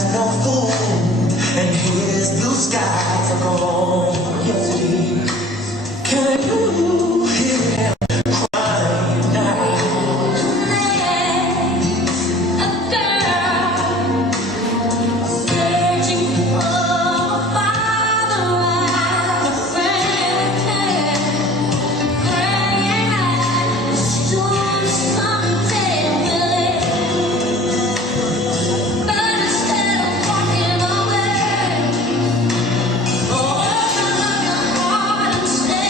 has no food, and his blue skies are gone. Yes, it is. Can you hear him crying now? A girl searching for a father and a friend, crying out, storm someday will end. But instead of walking away, oh, open up your heart and stay.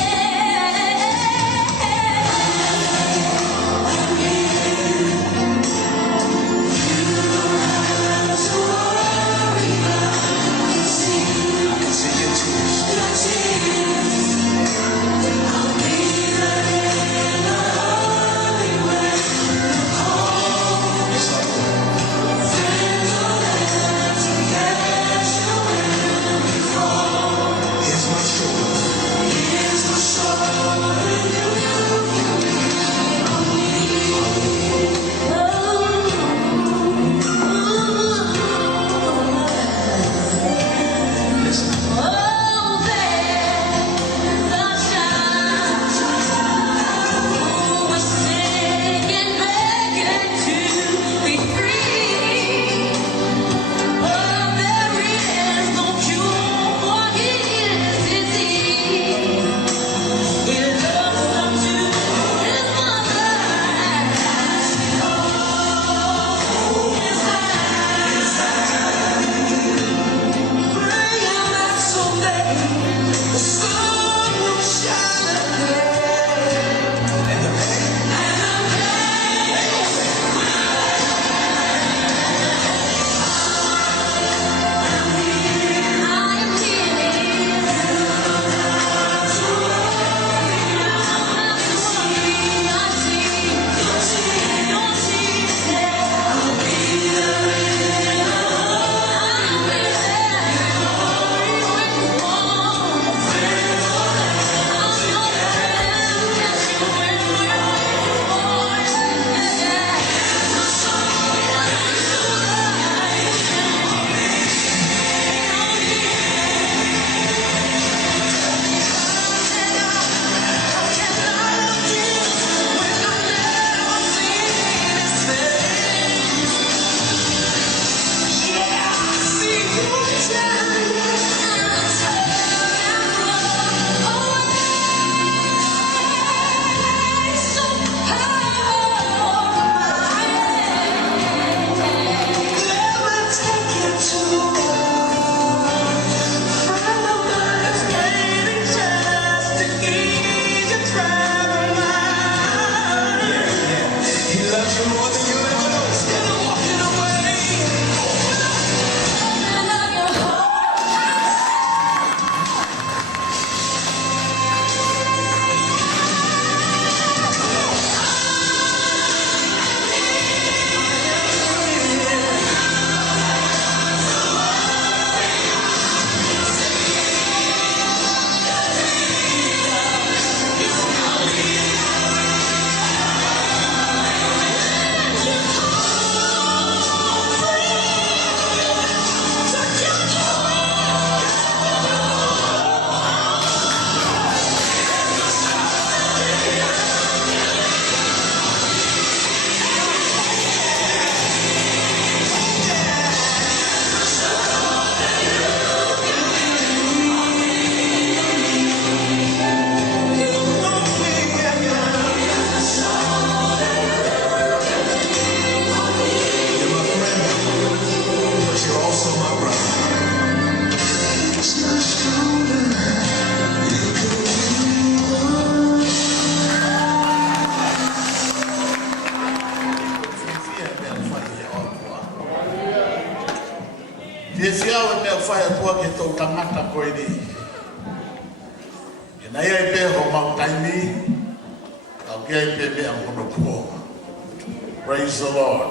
Praise the Lord.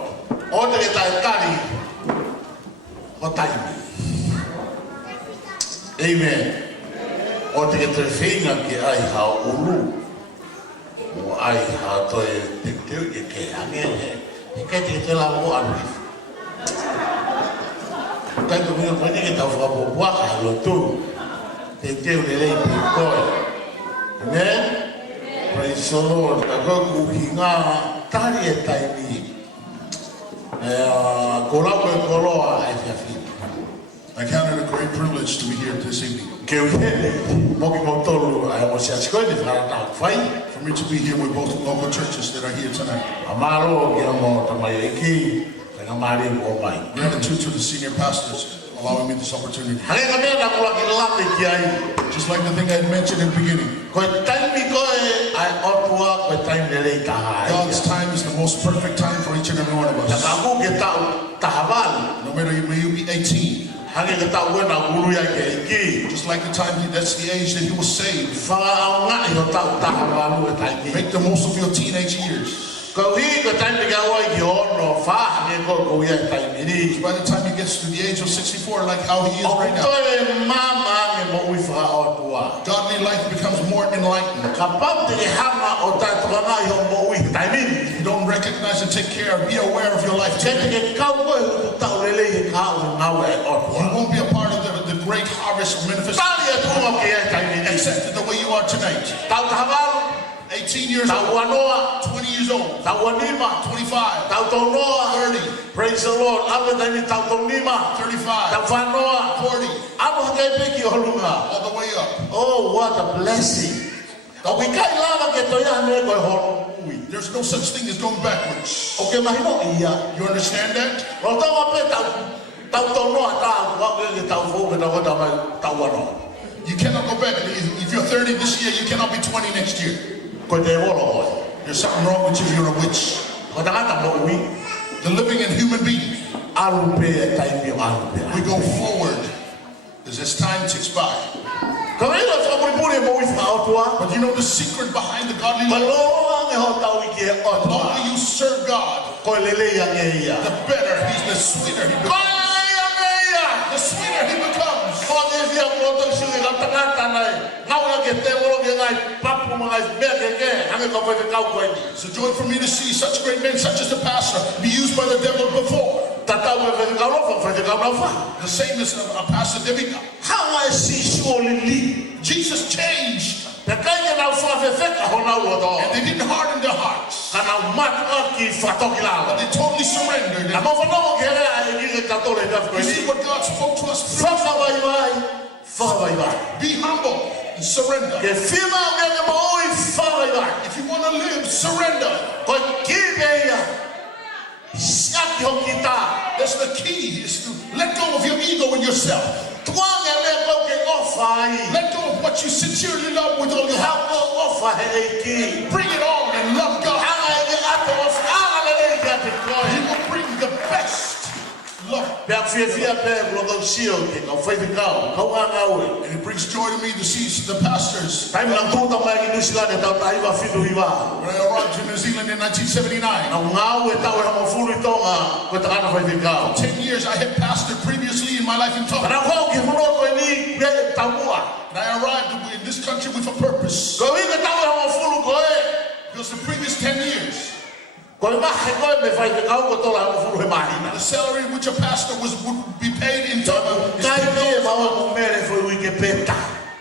All the time, amen. O te ke whinga ki ai hao uru. O ai hao toi te teo ke ange he. He kei te la o anu. kai ko minga kwenye ke tau whakapoa ka lo tu. Te teo le rei pikoe. Amen? Praise the Lord. Ka koku hinga tari e taimi. Kolau e koloa e fiafi. I count it a great privilege to be here this evening. Ke uhele, moki motolu ai o Siasi koe ni whanatau whai. For me to be here with both local churches that are here tonight. Amaro ki amo tamai eki, kanga mari mo mai. Gratitude to the senior pastors allowing me this opportunity. Hale ka mea na kula ki lame ki ai. Just like the thing I had mentioned in the beginning. Koe taimi koe ai otua koe taimi nerei taha. God's time is the most perfect time for each and every one of Na us. kaku ke tau tahaval. No matter may you be 18, Hange ke tau wena guru ya ke iki. just like the time that's the age that he was saved. Whanga au ngani ho tau tahavalu e taiki. Make the most of your teenage years. Ko hi ko taimi ka wai ki ono wha hange ko ko ia taimi ni. By the time he gets to the age of 64, like how he is O right now, toe mama me mo ui wha otua. godly life becomes more enlightened. Ka pau te hama o tatu wanga i ho mo ui taimi ni. You don't recognize and take care, be aware of your life. Tete ke kau koe hu tau lele he kau ngau e You otua. won't be a part of the great harvest of manifestation Tali e tunga ki e taimi ni. except the way you are tonight. Tau tahavalu, 18 years tau old, wanoa, 20 years old, tau wanima, 25, tau tonoa. 30, Praise the Lord. Ame taimi tau tonima, 35, tau wanoa. 40, Amo hake peki o holunga. all the way up. Oh, what a blessing. O ki kai lava ke toia me koe holo ui. There's no such thing as going backwards. O ke mahino ia. You understand that? Ro tau ape tau tonoa tau wake ke tau fōke tau wata mai tau wanoa. You cannot go back. If you're 30 this year, you cannot be 20 next year. Koe te holo hoi. There's something wrong with you if you're a witch. Ko tangata mo ui. The living and human being, Arupe e taimi o arupe. we go forward as time ticks by. Ka reira whapuripuri mo ui whaotua. But you know the secret behind the godly Ma life? loa nge ho tau i ke The otua. longer you serve God, Koe lele ia nge ia. the better he's, the sweeter he Koe becomes. lele ia nge ia. The sweeter he becomes. Ko te fia ko to sui ka tangata nei. Ngau ia ke te oro ke ngai papu mo ngai mea ke ke. Hange ka koe ke kau koe ni. It's a joy for me to see such great men, such as the pastor, be used by the devil before. Tatau me ke kau lofa, ke kau lofa. The same as a pastor David. How I see surely lead. Jesus changed, Te kai ke nau whawhewheka ho nau o to. and they didn't harden their hearts. Ka nau matu a ki whatoki lawa. They totally surrendered. Na And mo whanau ke rea e ki ke tatore e you see ni. what God spoke to us through. Whawhawai vai, whawhawai vai. Be humble and surrender. Ke whima o ke mo oi whawhawai vai. If you want to live, surrender. Koe ki beia. Siaki ho ki tā. That's the key, is to let go of your ego and yourself. Tuanga me kau ke ofa ai. Let go of what you sincerely love with all your heart. Hau ko ofa he e ki. Bring it on and love God. Anga e ke ato ofa. Anga le le ke ate He koe. will bring the best love. Pea fia pe lo sio ke kau whai kau. Kau anga ue. And it brings joy to me to see the pastors. Taimi na tūta mai ki New Zealand e tau tai wa whitu i wā. When I arrived to New Zealand in 1979, Na ngau e tau e hama furu i tonga. Koe takana whai kau. 10 years I had pastored previously in my life in Tongan. Kana whau ki huno koe ni e tau mua. And I arrived in this country with a purpose. Koe ika tau e hama furu koe. Because the previous 10 years, Koe mahe koe me whai kau ko tola hama furu he mahina. the salary which a pastor would be paid in Tongan is Kai ke $3. maua ku mere foi ui ke peta.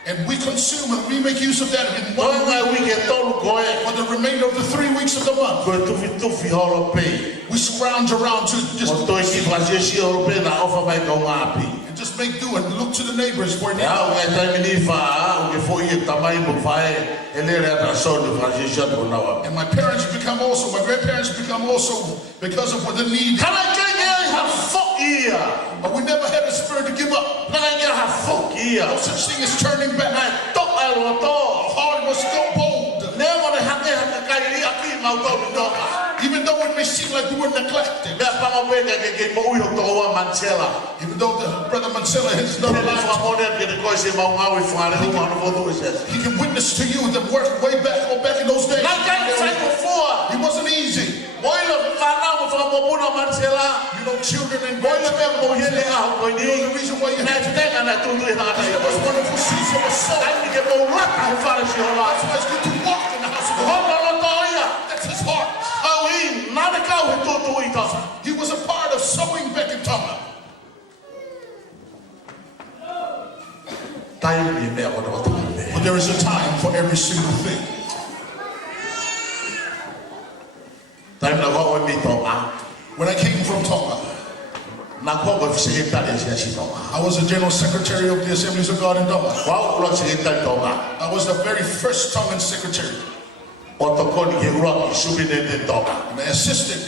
And we consume and we make use of that in Koe 1 ngai week ui ke tolu koe. for the remainder of the 3 weeks of the month. Koe tufi horo pei. We scrounge around to just, O toi ki whasesi horo pei na ofa mai kau ngāpi. and just make do and look to the neighbors for E need. au ngai taimi ni wha, o ke fo i e tamai mo whae, e lere ata sonu whasesi atu nawa. And my parents become also, my grandparents become also, because of what the need. Kana kai ngai ha fo ia. But we never had a spirit to give up. Kana ngai ha fo ia. No such thing as turning back. Ngai tok ai roto. Our heart was so bold. Nemo ne hake hake kai li aki mau tolu toka. Even though it may seem like we were neglected. Mea panga wega ke mo ui ho toko wa Mansela. Even though the brother Mansella is not Tele alive, wha mone ke te koe se mau ngau i whare runga no fotu e sesa. he can witness to you the work way back, or back in those days. Ngai kai whai ko fua. It wasn't easy. Moila whanau mo whamopuna Mansela. You know, children and Moila grandchildren. mea mo hele aho koe You know, ni. the reason why you Nai had to tenga na tundu i hana i it was koe. wonderful season of soul. Ai ni ke mo rata he whare si hoa. That's why it's good to walk in the house of the Lord. Hono roto ia. That's his heart. Au i, nane kau he tutu i ta. He was a part of sowing back in Tonga. But there is a time for every single thing. When I came from Tonga, I was the General Secretary of the Assemblies of God in Tonga. I was the very first Tongan secretary. And I assisted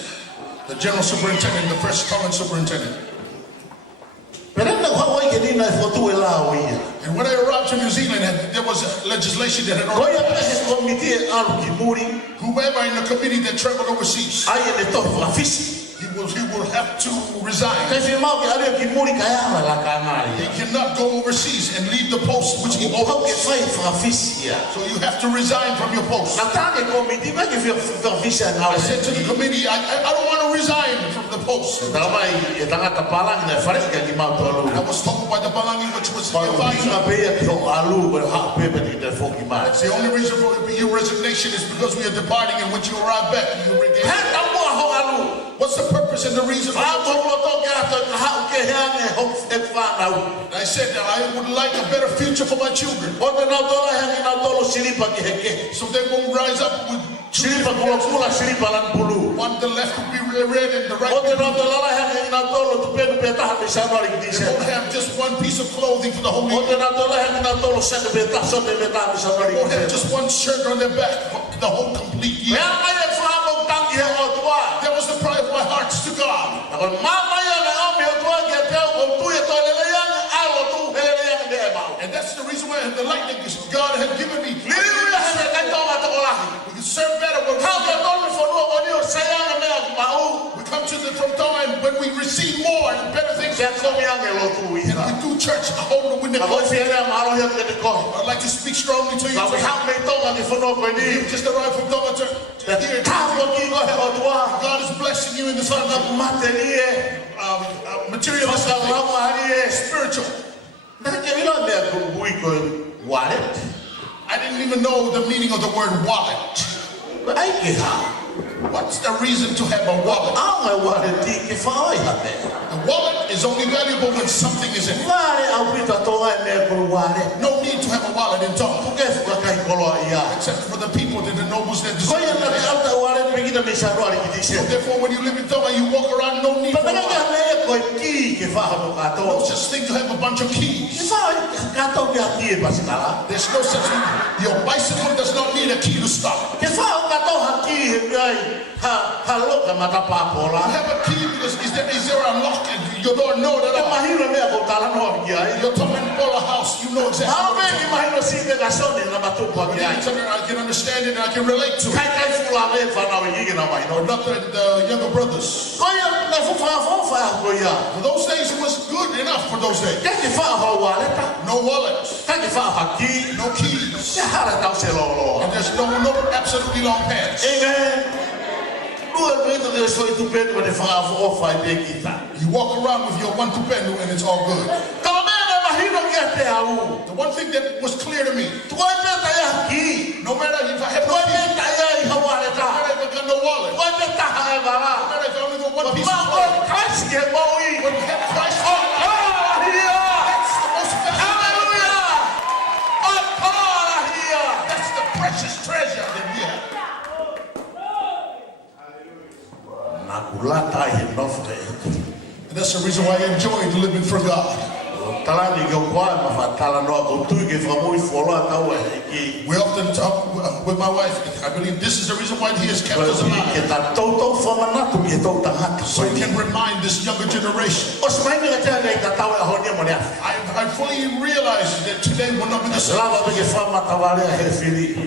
the General Superintendent, the first Tongan superintendent. And when I arrived to New Zealand, there was legislation that had already passed. Whoever in the committee that traveled overseas, he will have to resign. He cannot go overseas and leave the post which he owns. So you have to resign from your post. I said to the committee, I don't want to resign from the post. I was told by the Balangi, which was the advisor. That's the only reason for your resignation is because we are departing, and when you arrive back, you regain. What's the purpose and the reason? I said that I would like a better future for my children, so they won't rise up with children. One the left will be red and the right will be blue. They won't have just one piece of clothing for the whole year. They won't have just one shirt on their back for the whole complete year. That was the cry of my heart to God. And that's the reason why the lightning God had given me. We can serve better when we come to the Tonga, and when we receive more and better things. And we do church a whole with the I'd like to speak strongly to you. You just arrived from Tonga to here. God is blessing you in this materialistic, spiritual. I didn't even know the meaning of the word wallet. What's the reason to have a wallet? A wallet is only valuable when something is in it. No need to have a wallet in Tonga, except for the people, the nobles that deserve it. So therefore, when you live in Tonga, you walk around, no need for a wallet. No such thing to have a bunch of keys. There's no such thing. Your bicycle does not need a key to stop. You have a key because is there a lock and you don't know that your Tongan house, you know exactly what I can understand it and I can relate to it. Or not the younger brothers. For those days it was good enough for those days. No wallet. No keys. And there's no absolutely long pants. You walk around with your one tupendo and it's all good. The one thing that was clear to me, no matter if I have no key, no matter if I got no wallet, no matter if I only got one piece of clothing, when you have Christ, that's the most valuable. That's the precious treasure that we have. And that's the reason why I enjoyed living for God. We often talk with my wife. I believe this is the reason why He has kept us alive. So He can remind this younger generation. I fully realize that today will not be the same.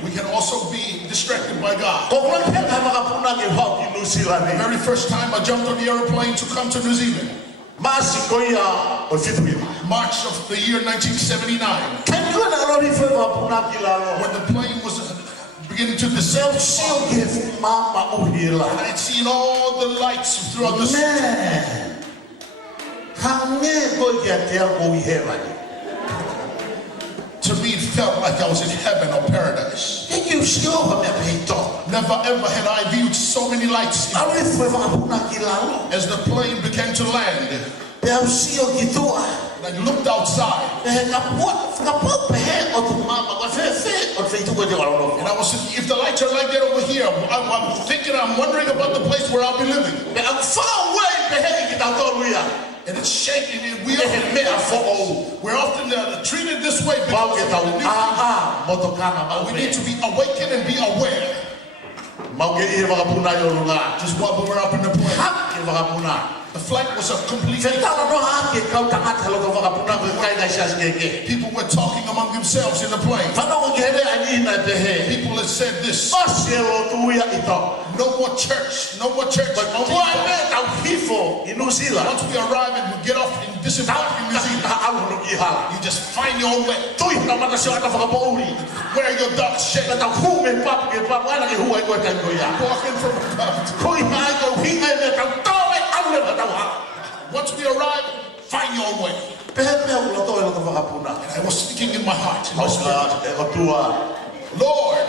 We can also be distracted by God. The very first time I jumped on the airplane to come to New Zealand, March of the year 1979, when the plane was beginning to descend, I had seen all the lights throughout the city. To me, it felt like I was in heaven or paradise. Never ever had I viewed so many lights. As the plane began to land, I looked outside. And I was thinking, if the lights are like that over here, I'm wondering about the place where I'll be living. And it's shaking, and we're often treated this way because we need to be awakened and be aware. Just while we were up in the plane, the flight was a complete. People were talking among themselves in the plane. People had said this. No more church. No more church. Once we arrive and we get off and disembark in New Zealand, you just find your own way. Where your ducks shake. Walking from once we arrive, find your own way. And I was thinking in my heart, in my spirit, Lord,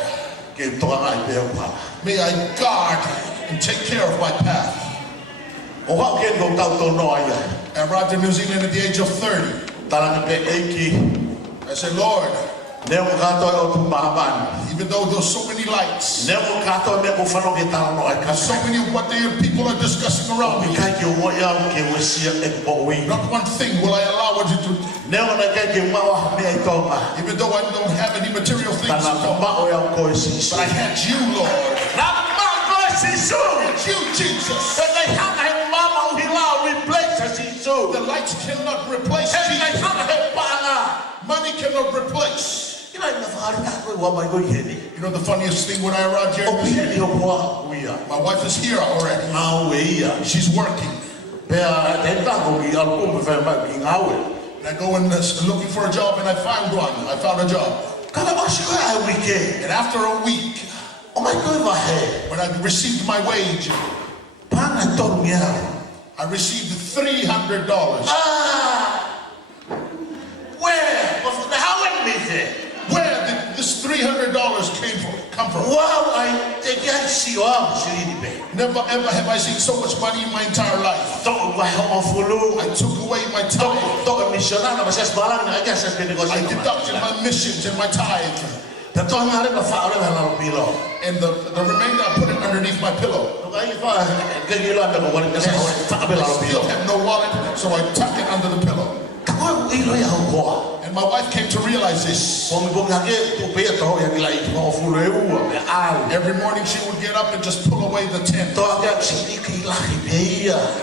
may I guard and take care of my path. I arrived in New Zealand at the age of 30. I said, Lord, even though there's so many lights, so many of what the people are discussing around me, not one thing will I allow it to do. Even though I don't have any material things, but I had you, Lord. And you, Jesus. The lights cannot replace Jesus. Money cannot replace. You know the funniest thing when I arrived here? My wife is here already. She's working. And I go and looking for a job, and I found one. I found a job. And after a week, when I received my wage, I received $300. Where did this $300 come from? Never ever have I seen so much money in my entire life. I took away my tithe. I deducted my missions and my tithe. And the remainder I put it underneath my pillow. I still have no wallet, so I tuck it under the pillow. And my wife came to realize this. Every morning she would get up and just pull away the tent. And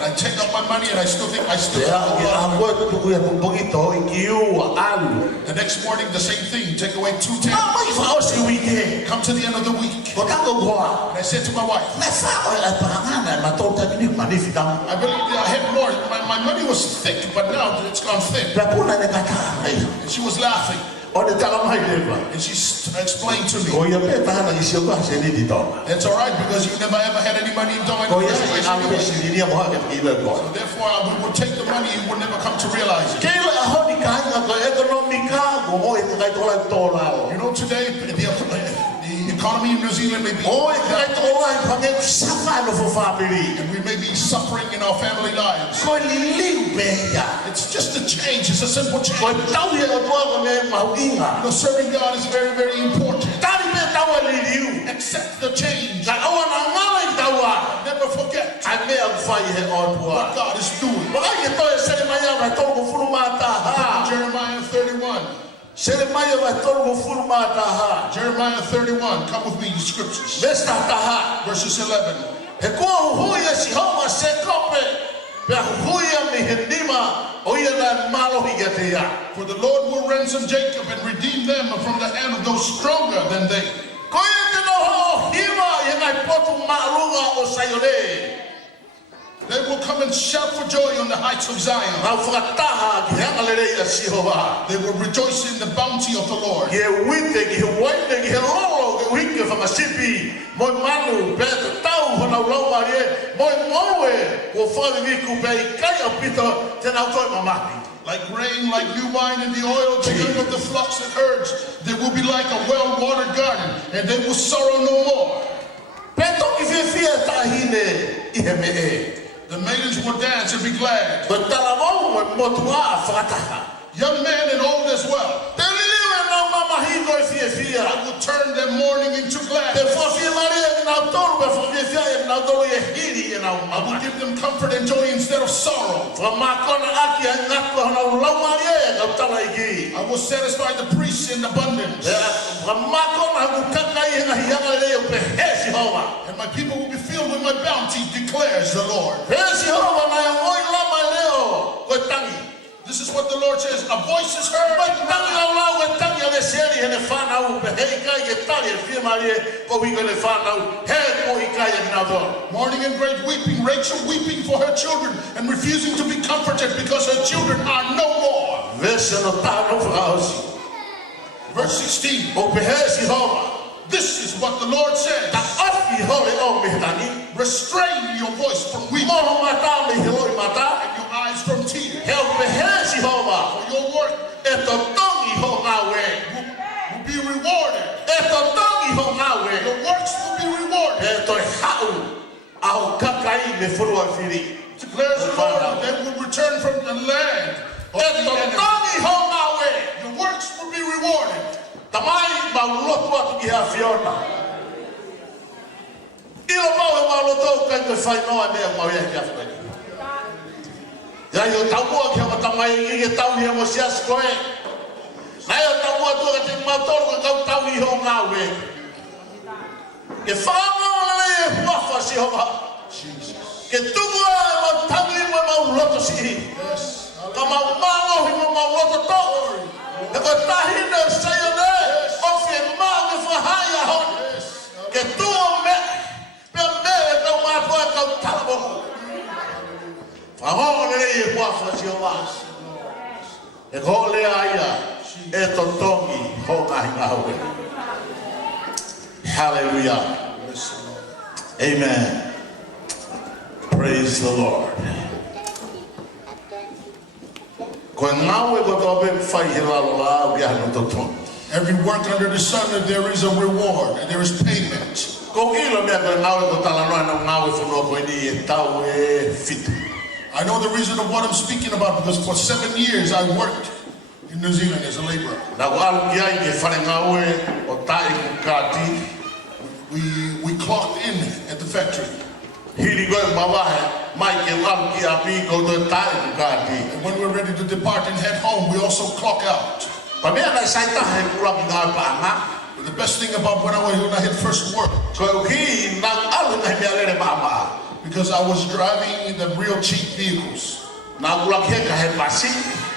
I take up my money and I still think I still have the next morning the same thing, take away 2 tents. Come to the end of the week. And I said to my wife, I believe I had more. My money was thick, but now it's gone thin. And she was laughing. And she explained to me, it's all right because you never ever had any money in Tongan. So therefore we would take the money, you would never come to realize it. You know, today the economy in New Zealand may be and we may be suffering in our family lives. It's just a change, it's a simple change. You know, serving God is very, very important. Accept the change. Never forget what God is doing. Jeremiah 31. Jeremiah 31. Come with me, the scriptures. Verses 11. For the Lord will ransom Jacob and redeem them from the hand of those stronger than they. They will come and shout for joy on the heights of Zion. They will rejoice in the bounty of the Lord. Like rain, like new wine in the oil, children of the flocks and herds. They will be like a well-watered garden, and they will sorrow no more. The maidens will dance and be glad. young man and old as well. I will turn their mourning into gladness. I will give them comfort and joy instead of sorrow. I will satisfy the priests in abundance. And my people will be filled with my bounty, declares the Lord. This is what the Lord says. A voice is heard. Mourning and great weeping. Rachel weeping for her children and refusing to be comforted because her children are no more. Verse 16. This is what the Lord says. Restrain your voice from weeping and your eyes from tears. For your work will be rewarded. Your works will be rewarded. Declares the Lord that they will return from the land. Your works will be rewarded. Hallelujah. Amen. Praise the Lord. Every work under the sun, there is a reward and there is payment. I know the reason of what I'm speaking about because for 7 years I worked in New Zealand as a laborer. We clocked in at the factory. And when we're ready to depart and head home, we also clock out. But the best thing about when I had first work, because I was driving the real cheap vehicles.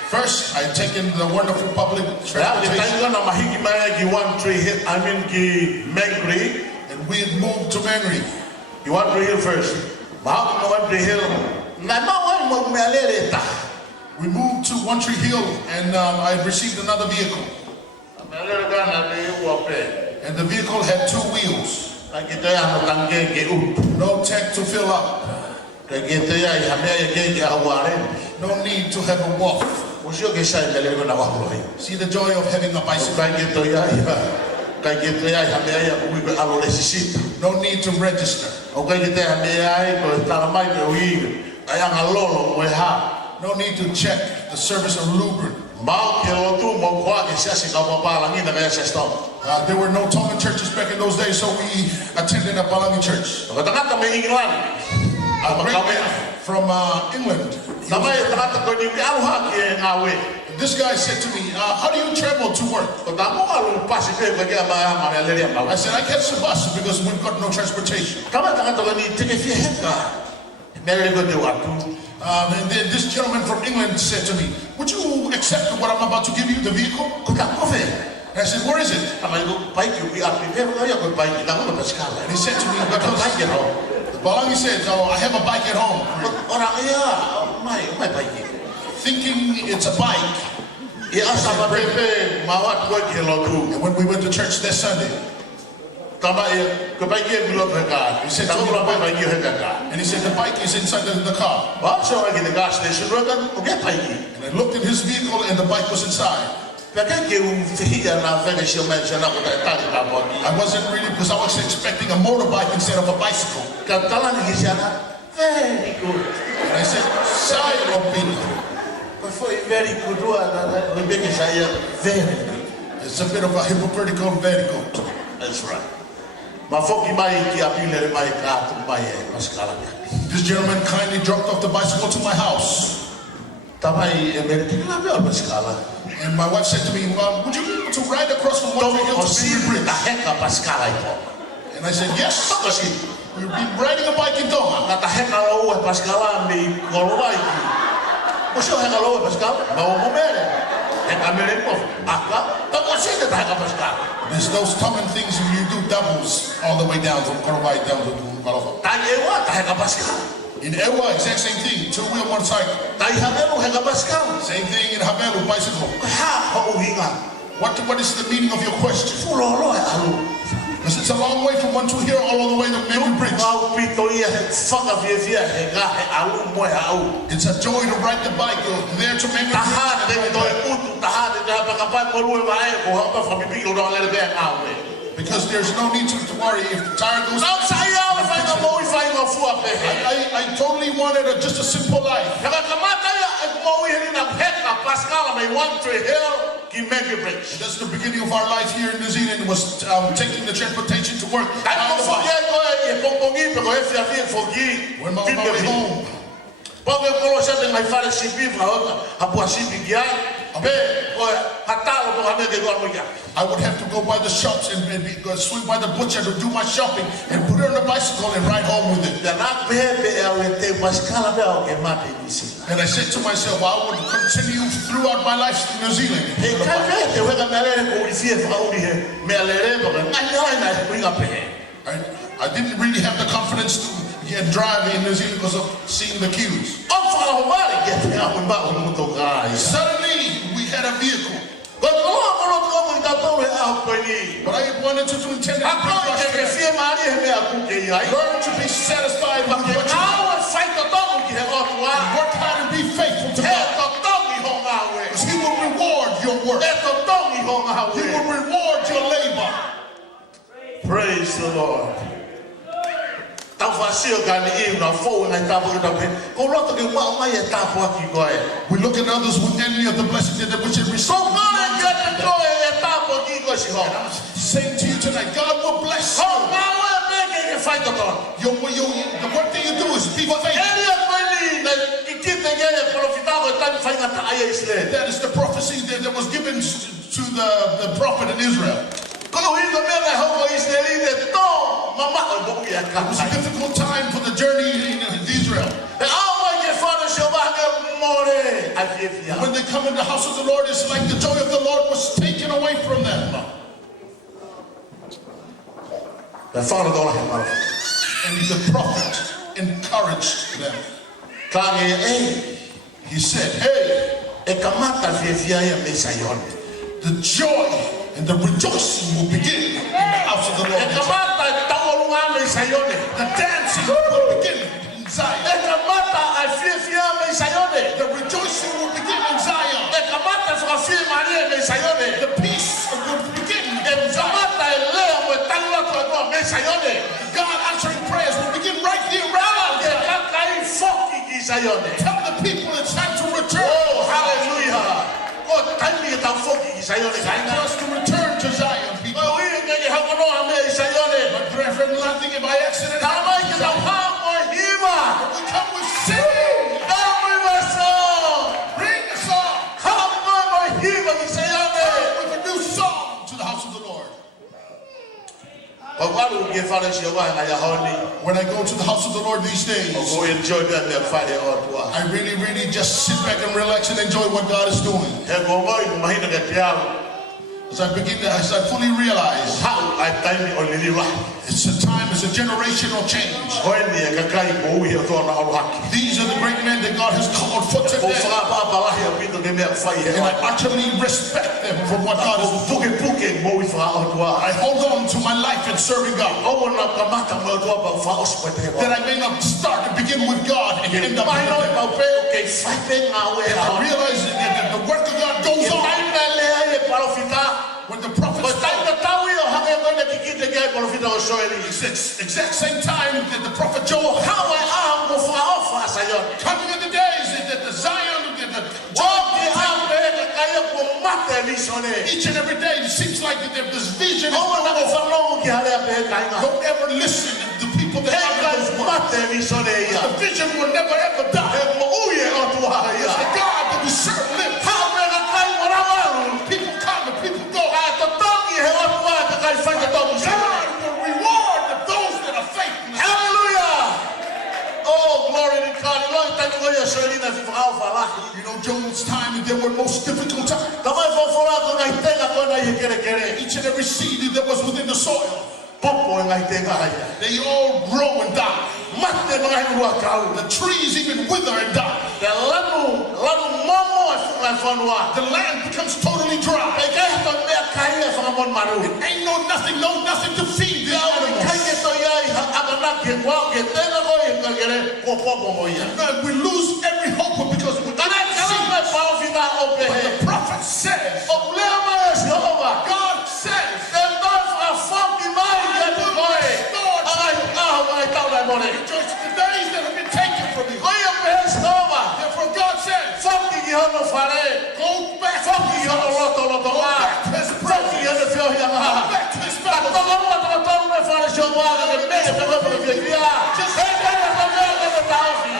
First, I had taken the wonderful public transportation. And we had moved to Mangere. You want to heal first? We moved to One Tree Hill and I had received another vehicle. And the vehicle had 2 wheels. No tank to fill up. No need to have a walk. See the joy of having a bicycle. No need to register. No need to check the service of lubricant. There were no Tongan churches back in those days, so we attended a Palangi church. A great man from England. This guy said to me, how do you travel to work? I said, I catch the bus because we've got no transportation. And then this gentleman from England said to me, would you accept what I'm about to give you, the vehicle? And I said, where is it? And he said to me, because the Palangi said, oh, I have a bike at home. Thinking it's a bike. And when we went to church that Sunday, he said, and he said, the bike is inside the car. And I looked at his vehicle and the bike was inside. I wasn't really, because I was expecting a motorbike instead of a bicycle. And I said, side of me. very good one. Very good. It's a bit of a hypocritical very good. That's right. This gentleman kindly dropped off the bicycle to my house. And my wife said to me, would you be able to ride across from one hill to Baby Bridge? And I said, yes. We've been riding a bike in Tongan. There's those Tongan things where you do doubles all the way down from Korowai down to Kalofa. In Ewa, exact same thing, two-wheel motorcycle. Same thing in Habelu, bicycle. What is the meaning of your question? Because it's a long way from 1 2 here all the way to Baby Bridge. It's a joy to ride the bike there to Baby Bridge. Because there's no need to worry if the tire goes out. I totally wanted just a simple life. That's the beginning of our life here in New Zealand, was taking the transportation to work. When on my way home, I would have to go by the shops and swing by the butcher to do my shopping and put it on the bicycle and ride home with it. And I said to myself, I would continue throughout my life in New Zealand. I didn't really have the confidence to drive in New Zealand because of seeing the queues. Suddenly, we had a vehicle. But I wanted to intend to learn to be satisfied with what you work hard and be faithful to God. Because He will reward your work. He will reward your labor. Praise the Lord. We look at others with envy of the blessing that which it received. Saying to you tonight, God will bless you. The work that you do is be faithful. That is the prophecy that was given to the prophet in Israel. It was a difficult time for the journey in Israel. When they come in the house of the Lord, it's like the joy of the Lord was taken away from them. And the prophet encouraged them. He said, hey, the joy and the rejoicing will begin in the house of the Lord. The dancing will begin in Zion. The rejoicing will begin in Zion. The peace will begin in Zion. God answering prayers will begin right here, right now. Tell the people it's time to return. Oh, hallelujah. Time for us to return to Zion, people. My brethren, nothing by accident. We come with singing. Bring a song. With a new song to the house of the Lord. When I go to the house of the Lord these days, I really just sit back and relax and enjoy what God is doing. As I fully realize it's a time, it's a generational change. These are the great men that God has called for today. And I utterly respect them for what God is doing. I hold on to my life in serving God. That I may not start and begin with God and end up with Him. And I realize that the work of God goes on. When the prophet exact same time that the prophet Joel coming in the days that the Zion, Each and every day it seems like that this vision is going over. Don't ever listen to people that have those words. The vision will never ever die. It's the God that we serve lives. People come and people go. God will reward those that are faithful. Hallelujah! Oh, glory to God. You know, Job's time, there were most difficult times. Each and every seed that was within the soil, they all grow and die. The trees even wither and die. The land becomes totally dry. It ain't nothing to feed the animals. We lose every hope because we don't see. But the prophet says, God says, rejoice in the days that have been taken from you. Therefore God says, go back to his presence. Go back to his presence.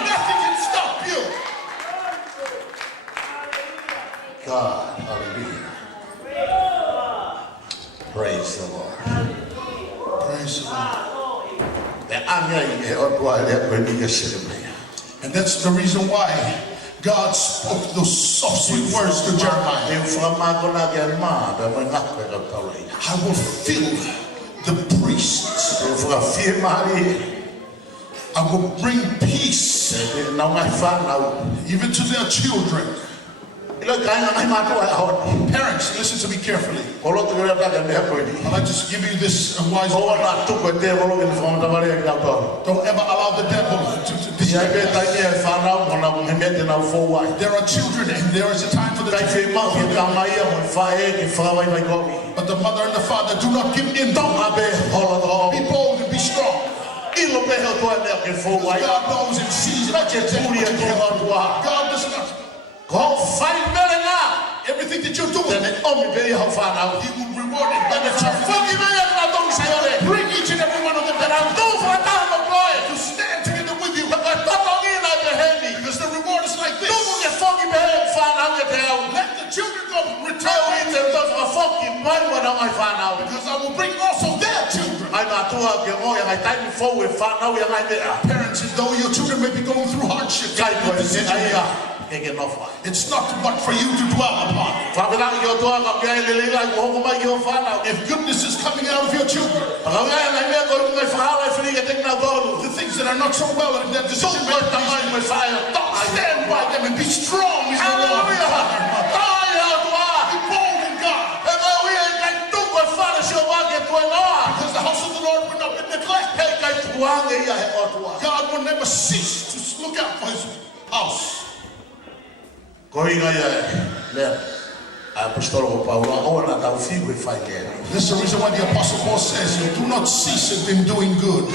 Nothing can stop you. God, hallelujah. Praise the Lord. Praise the Lord. And that's the reason why God spoke those soft, sweet words to Jeremiah. I will fill the priests. I will bring peace even to their children. Parents, listen to me carefully. I'd like to give you this wise word. Don't ever allow the devil to deceive. There are children and there is a time for the children. But the mother and the father do not give in. Be bold and be strong. God knows in season. God does not. Everything that you're doing, He will reward it. Bring each and every one of them to stand together with you. Because the reward is like this. Let the children go return. Because I will bring also their children. Parents, though your children may be going through hardships, it's not what for you to dwell upon. If goodness is coming out of your children, the things that are not so well in that decision making, stand by them and be strong. Be bold in God. Because the house of the Lord will not be neglected. God will never cease to look out for his house. This is the reason why the Apostle Paul says, you do not cease in doing good.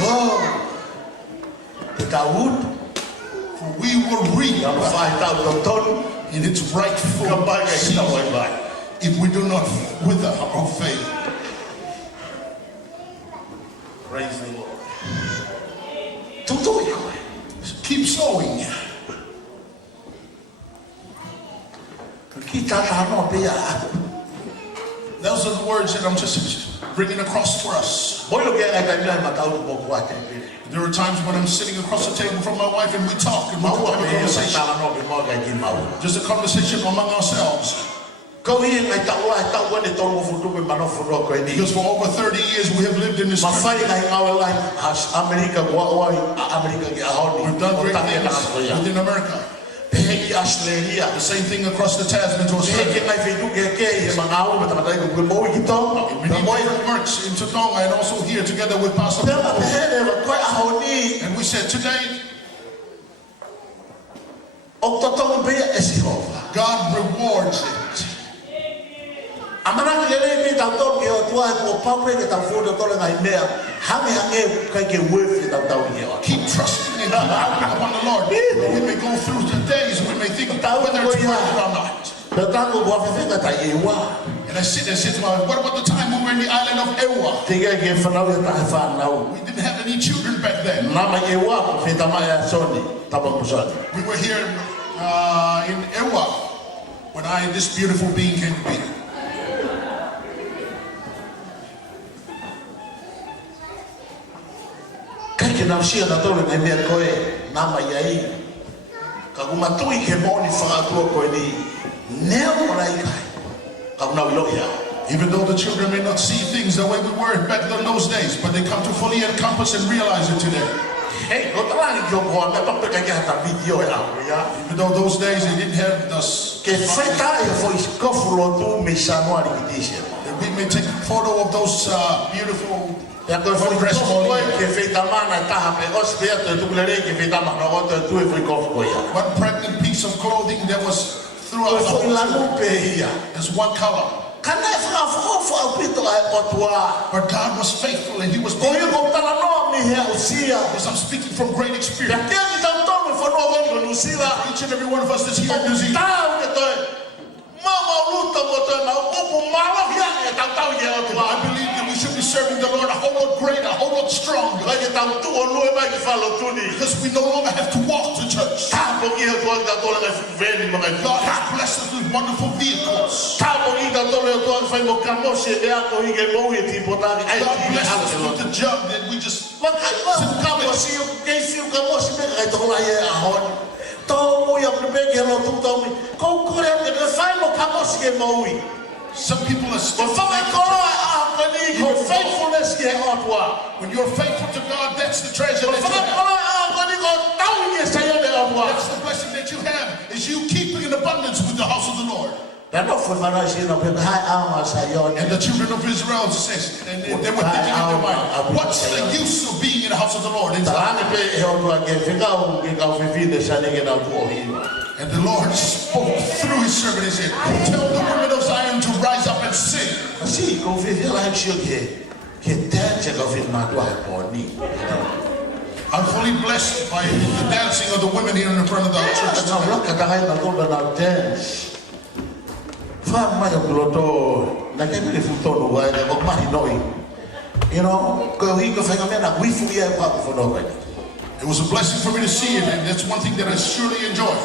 For we will reap in its rightful season if we do not wither our faith. Praise the Lord. Keep sowing. Those are the words that I'm just bringing across for us. There are times when I'm sitting across the table from my wife and we talk and we have a conversation. Just a conversation among ourselves. Because for over 30 years we have lived in this country. We've done great things within America. The same thing across the Tasman to Australia. Many works in Tongan and also here together with Pastor Paul. And we said today, God rewards it. Keep trusting and upon the Lord. We may go through the days, we may think whether it's worth it or not. And I sit there and say to myself, what about the time we were in the island of Ewa? We didn't have any children back then. We were here in Ewa when this beautiful being came to be. Even though the children may not see things the way we were back in those days, but they come to fully encompass and realize it today. Even though those days they didn't have this, we may take a photo of those beautiful one pregnant piece of clothing that was throughout the whole tour. There's one color. But God was faithful and He was faithful. Because I'm speaking from great experience. Each and every one of us that's here in New Zealand. I believe that we should be serving the Lord a whole lot greater, a whole lot stronger. Because we no longer have to walk to church. God has blessed us with wonderful vehicles. God blessed us with the job that we just some people are still when you're faithful to God, that's the treasure that you have. That's the blessing that you have, is you keeping in abundance with the house of the Lord. And the children of Israel says, and they were thinking in their mind, what's the use of being in the house of the Lord? And the Lord spoke through His servant and said, tell the women of Zion to rise up and sing. I'm fully blessed by the dancing of the women here in front of the church tonight. It was a blessing for me to see it, and that's one thing that I surely enjoy.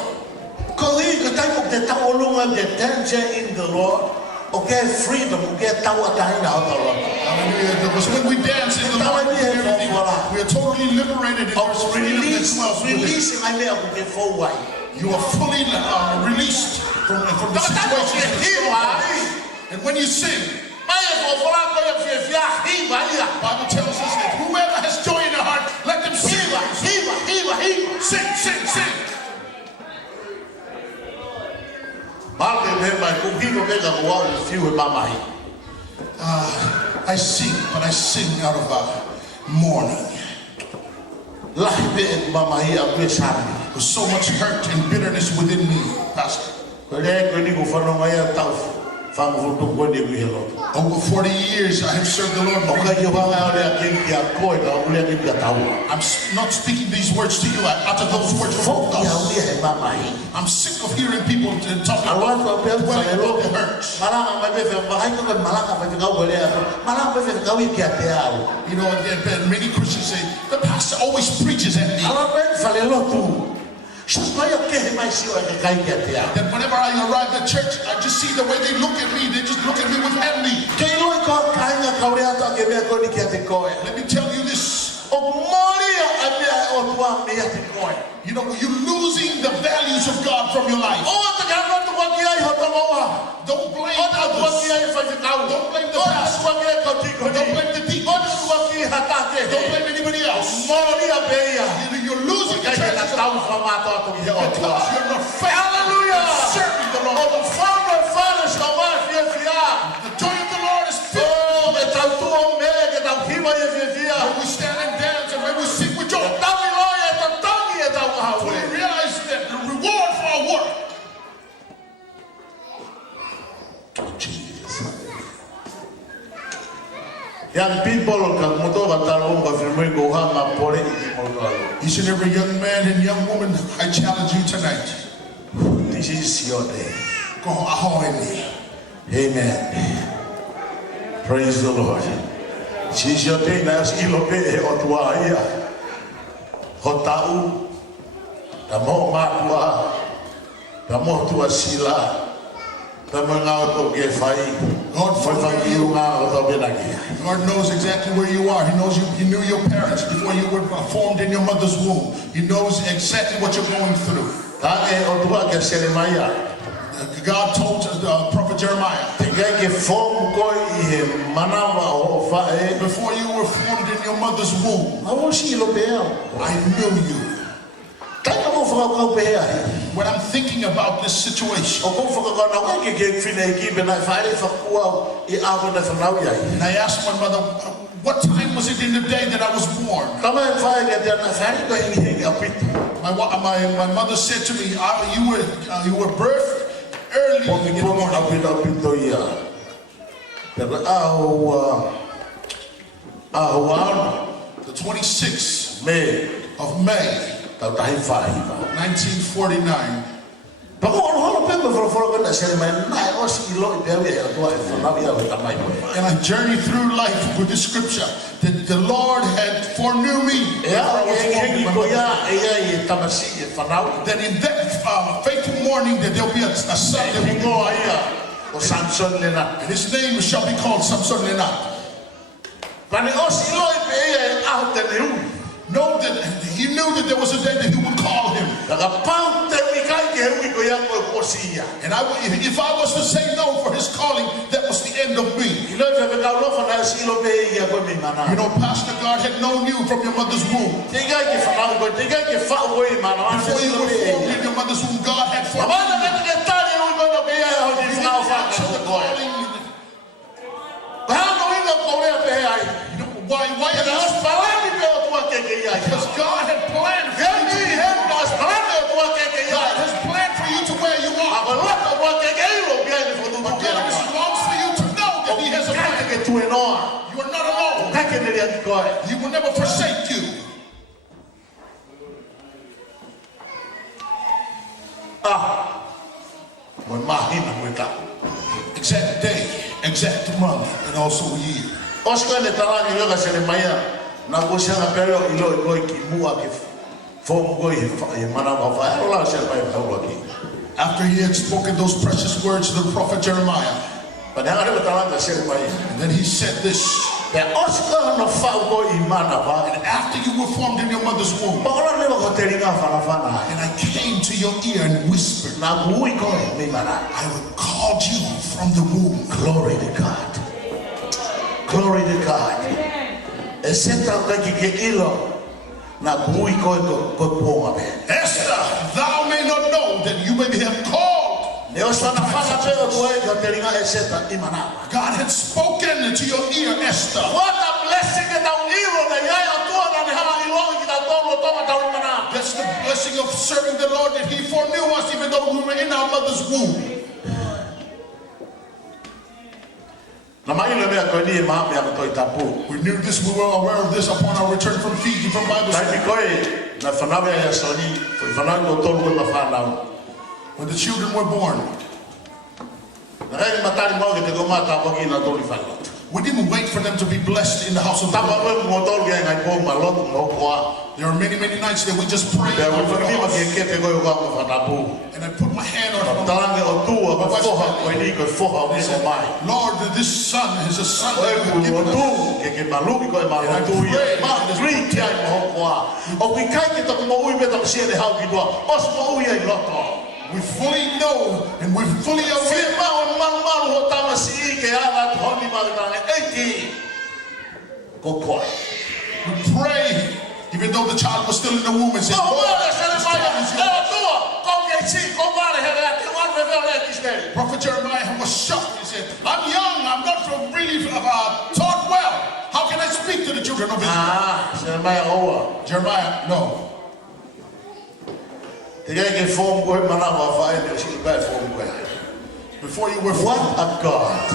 Freedom, hallelujah. Because when we dance in the Lord, we are totally liberated. You are fully released from the situation. And when you sing, the Bible tells us that whoever has joy in their heart, let them sing. Sing, sing, sing. I sing, but I sing out of mourning. There's so much hurt and bitterness within me, Pastor. Over 40 years I have served the Lord. I'm not speaking these words to you. I utter those words from God. I'm sick of hearing people talking about the hurts. You know, and many Christians say, the pastor always preaches at me. That whenever I arrive at church, I just see the way they look at me. They just look at me with envy. Let me tell you this. You know, you're losing the values of God from your life. Don't blame others. Don't blame the pastor. Don't blame the deacon. Don't blame anybody else. You're losing the church because you're not faithful. Serving the Lord. The joy of the Lord is filled. When we stand and dance and when we sing with joy, we realize that the reward for our work. Jesus. Young people, each and every young man and young woman, I challenge you tonight. This is your day. Amen. Praise the Lord. She's your day now. Ilope otuaia. Hotau. Tamo matua. Tamo tua sila. God knows exactly where you are. He knows He knew your parents before you were formed in your mother's womb. He knows exactly what you're going through. God told the prophet Jeremiah, before you were formed in your mother's womb, I knew you. When I'm thinking about this situation, and I asked my mother, what time was it in the day that I was born? My mother said to me, you were birthed early in the morning. The 26th of May. 1949. And I journeyed through life with the scripture that the Lord had foreknew me. That in that faithful morning that there'll be a son that will go and his name shall be called Samson Lenat. Know that he knew that there was a day that he would call him. And if I was to say no for his calling, that was the end of me. You know, Pastor, God had known you from your mother's womb. Before you were formed in your mother's womb, God had formed you. Why because God had planned for you. God has planned for you to where you are. But God just longs for you to know that He has a plan. You are not alone. He will never forsake you. Exact day, exact month, and also year. After he had spoken those precious words to the prophet Jeremiah, and then he said this, and after you were formed in your mother's womb, and I came to your ear and whispered, I will call you from the womb. Glory to God. Glory to God. Esther, thou may not know that you may have called. God had spoken to your ear, Esther. What a blessing. That's the blessing of serving the Lord, that He foreknew us even though we were in our mother's womb. We knew this, we were aware of this upon our return from Fiji from Bible study. When the children were born, we didn't wait for them to be blessed in the house of the Lord. There are many, many nights that we just prayed. And I put my hand on my wife's belly. Lord, this son is a son that you have given us. We fully know and we're fully aware. We pray even though the child was still in the womb and said, Prophet Jeremiah was shocked. He said, I'm young, I'm not really taught well. How can I speak to the children of Israel? Jeremiah, no. Before you were formed. What a God.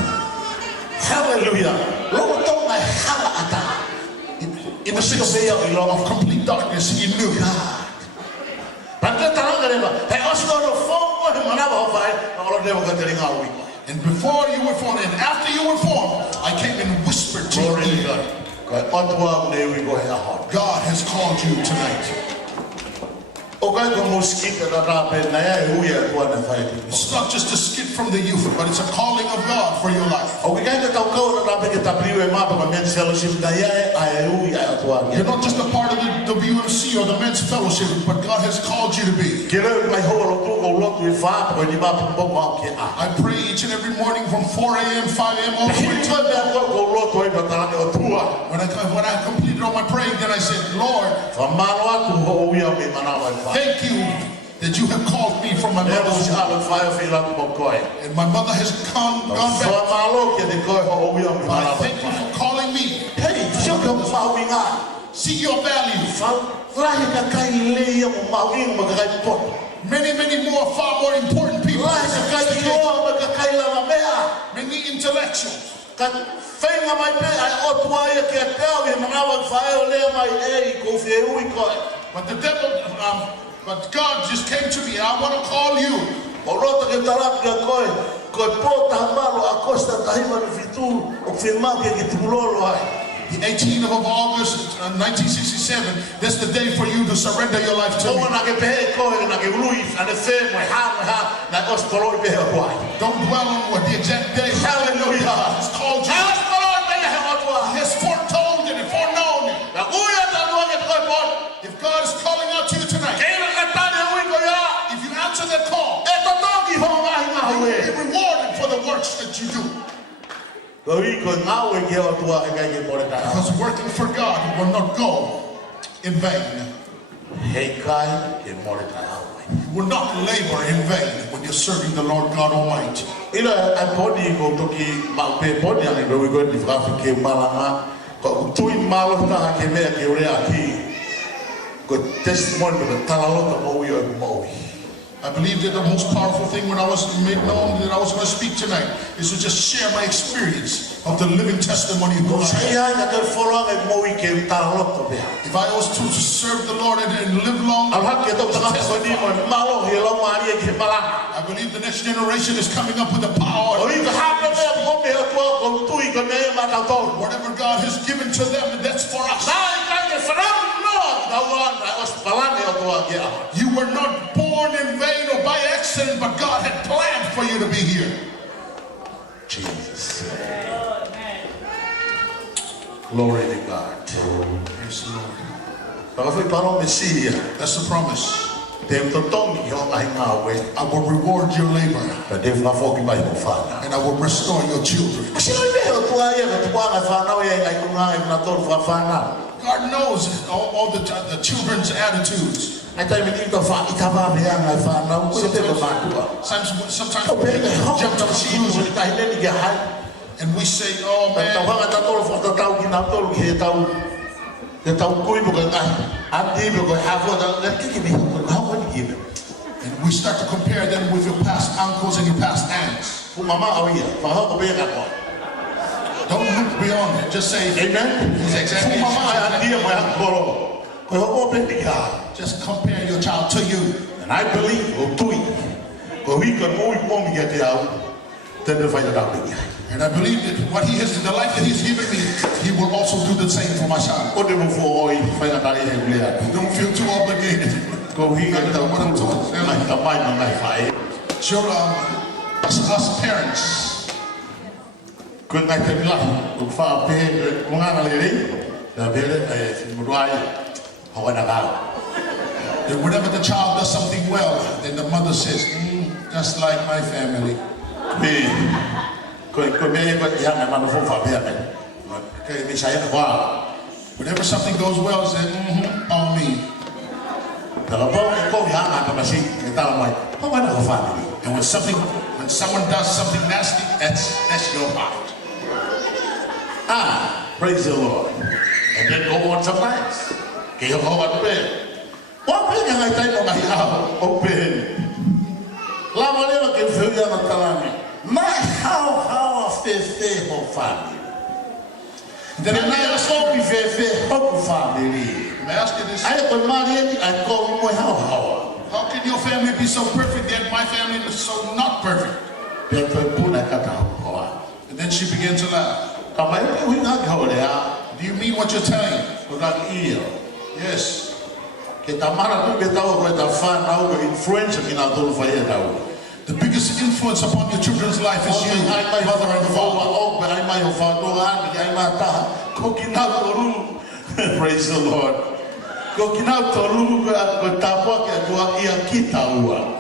Hallelujah. In the 6th day of complete darkness, He knew God. And before you were formed, and after you were formed, I came and whispered to your ear. God has called you tonight. It's not just a skit from the youth, but it's a calling of God for your life. You're not just a part of the WMC or the men's fellowship, but God has called you to be. I pray each and every morning from 4 a.m., 5 a.m. all the way to when I completed all my praying, then I said, Lord, thank you that you have called me from my mother's womb. And my mother has gone back. I thank you for calling me. See your value. Many more, far more important people. Many intellectuals. But the devil, but God just came to me. I want to call you. The 18th of August, 1967, that's the day for you to surrender your life to me. Don't dwell on what the exact day. Hallelujah. He's called you. He has foretold it and foreknown it. If God is calling out to you tonight, if you answer that call, you will be rewarded for the works that you do. Because working for God will not go in vain. You will not labor in vain when you're serving the Lord God Almighty. I believe that the most powerful thing when I was made known that I was going to speak tonight is to just share my experience of the living testimony of God. If I was to serve the Lord and live long, I believe the next generation is coming up with the power. Whatever God has given to them, that's for us. You were not born in vain or by accident, but God had planned for you to be here. Jesus. Glory to God. Praise the Lord. That's the promise. I will reward your labor. And I will restore your children. God knows all the children's attitudes. Sometimes we jump to conclusions and we say, oh man. And we start to compare them with your past uncles and your past aunts. Don't look beyond it. Just say, amen. He's exactly. Just compare your child to you. And I believe, and I believe that what he has, the life that he's given me, he will also do the same for my child. Don't feel too obligated. Children, us parents. And whenever the child does something well, then the mother says, just like my family. Whenever something goes well, say, on me. And when someone does something nasty, that's your part. Praise the Lord. And then go on sometimes. Then I ask you this. How can your family be so perfect yet my family is so not perfect? And then she began to laugh. Do you mean what you're telling? Yes. The biggest influence upon your children's life is you, mother and father. Praise the Lord.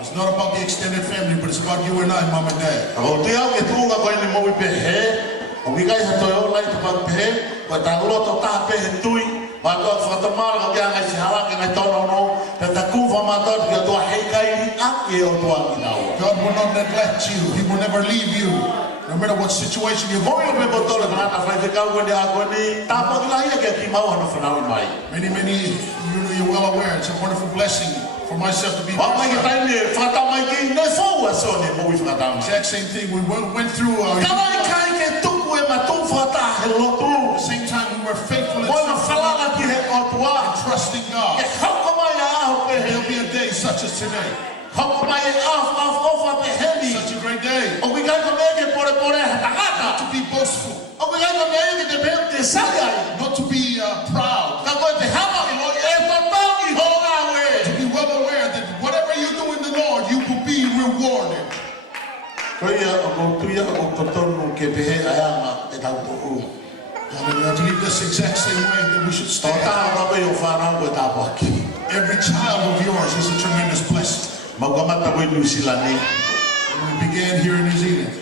It's not about the extended family, but it's about you and I, mom and dad. God will not neglect you. He will never leave you. No matter what situation you're going through. Many, you're well aware. It's a wonderful blessing for myself to be the exact same thing we went through. At the same time, we were faithful and trusting God. There'll be a day such as today. Such a great day. Not to be boastful. Not to be proud. To be well aware that whatever you do in the Lord, you will be rewarded. I believe this exact same way that we should start. Every child of yours is a tremendous blessing. When we began here in New Zealand,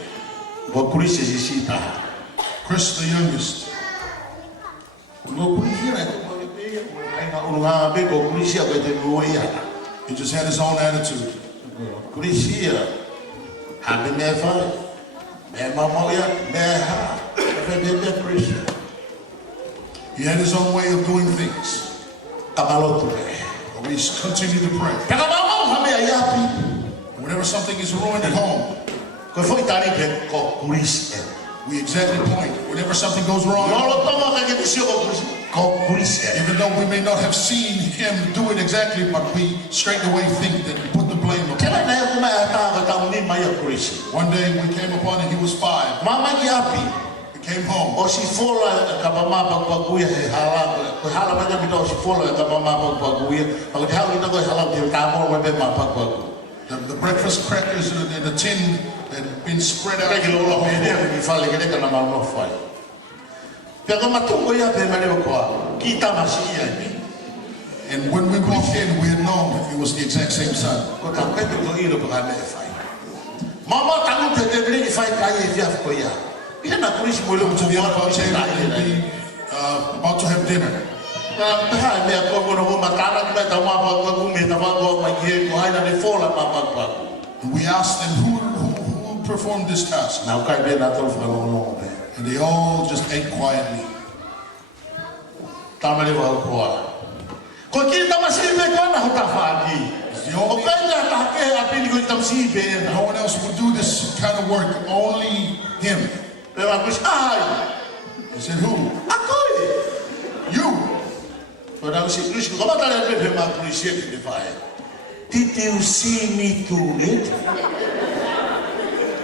Chris, the youngest, he just had his own attitude. He had his own way of doing things. We continue to pray. Whenever something is ruined at home, we exactly point. Whenever something goes wrong, even though we may not have seen him do it exactly, but we straight away think that we put the blame upon him. One day we came upon him, he was 5. He came home. The breakfast crackers in a tin had been spread out. And when we walked in, we had known that it was the exact same son. To the other table and be about to have dinner. And we asked them who performed this task. And they all just ate quietly. No one else would do this kind of work, only him. He said, who? You. Did you see me do it?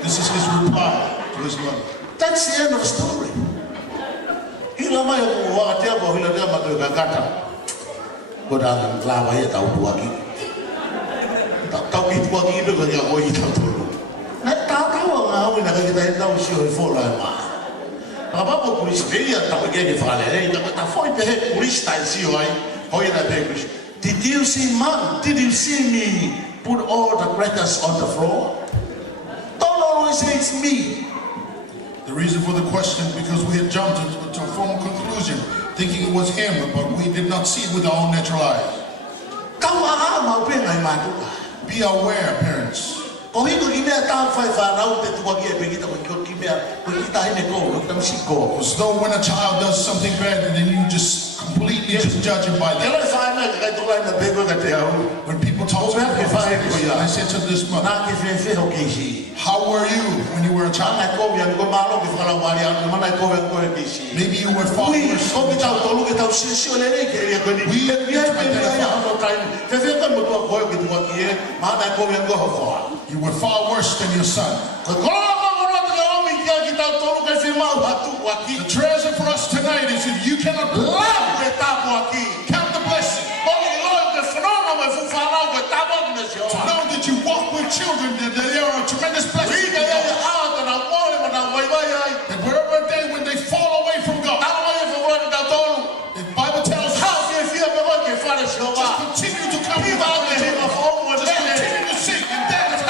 This is his reply to his mother. That's the end of the story. Did you see Mom? Did you see me put all the crackers on the floor? Don't always say it's me. The reason for the question is because we had jumped to a formal conclusion, thinking it was him, but we did not see it with our own natural eyes. Be aware, parents. As though when a child does something bad, then you just completely just judge him by that. When people talk to me, I said to this mother, how were you when you were a child? Maybe you were far worse. You were far worse than your son. The treasure for us tonight is if you cannot count the blessing. To know that you walk with children, that they are a tremendous blessing. That wherever day when they fall away from God, the Bible tells us just continue to come to God. Just continue to sing and dance.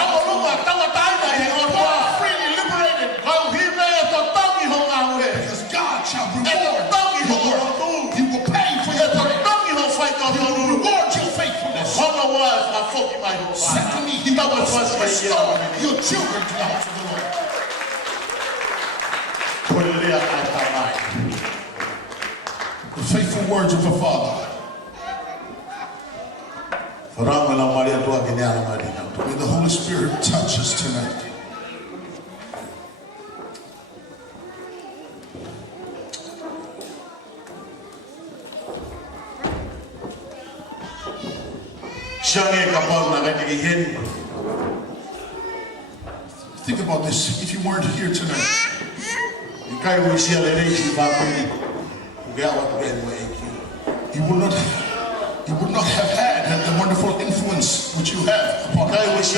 Freely liberated. Because God shall reward your work. He will pay for your prayer. He will reward your faithfulness. Secondly, He will restore your children to the house of the Lord. The faithful words of a father. May the Holy Spirit touch us tonight. Think about this. If you weren't here tonight, you would not have had the wonderful influence which you have upon us.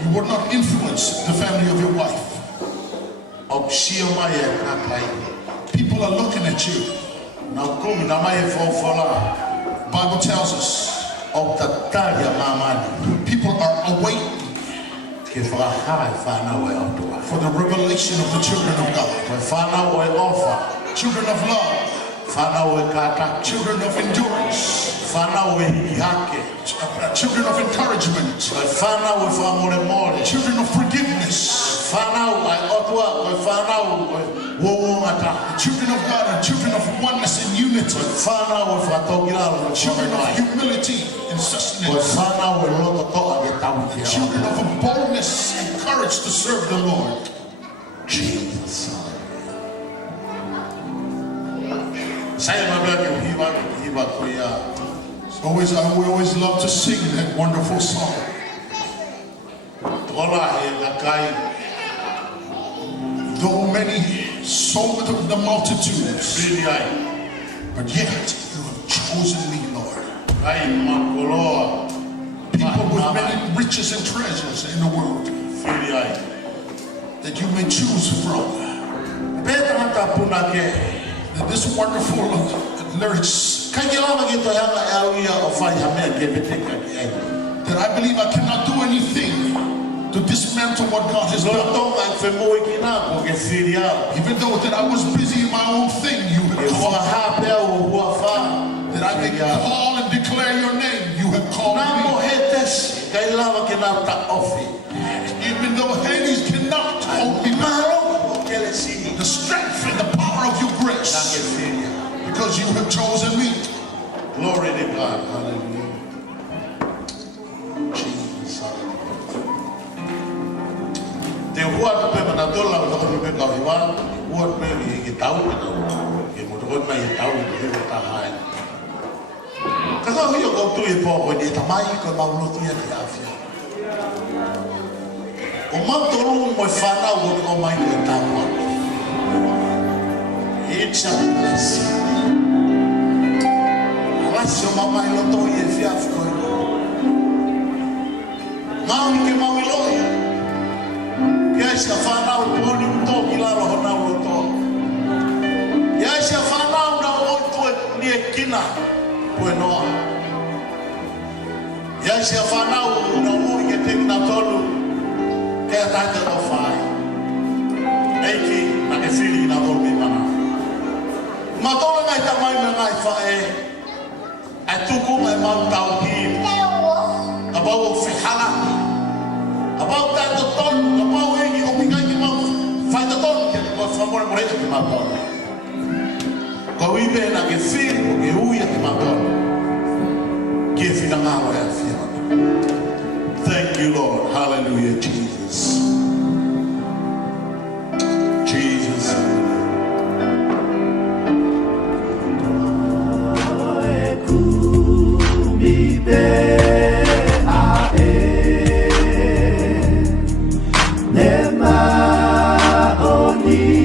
You would not influence the family of your wife. People are looking at you. Bible tells us people are awaiting for the revelation of the children of God. Children of love. Children of endurance. Children of encouragement. Children of forgiveness. Children of God are children of oneness and unity. Children of humility and sustenance. Children of a boldness and courage to serve the Lord. Jesus. We always love to sing that wonderful song. Though many, so the multitudes, but yet you have chosen me, Lord. People with many riches and treasures in the world that you may choose from. This wonderful lyrics that I believe I cannot do anything to dismantle what God has done. Even though that I was busy in my own thing, you have called that I may call and declare your name. You have called me. Even though Hades cannot hold me back, the strength and the power of your grace, because you have chosen me. Glory to God. Hallelujah. Jesus. It's a blessing. About that, the ton, the power you open your mouth, find the ton, can go somewhere more to my ton. Go in there and get feel, get who you my ton. Give you the hour and feel. Thank you, Lord. Hallelujah, Jesus. Jesus. Nema oni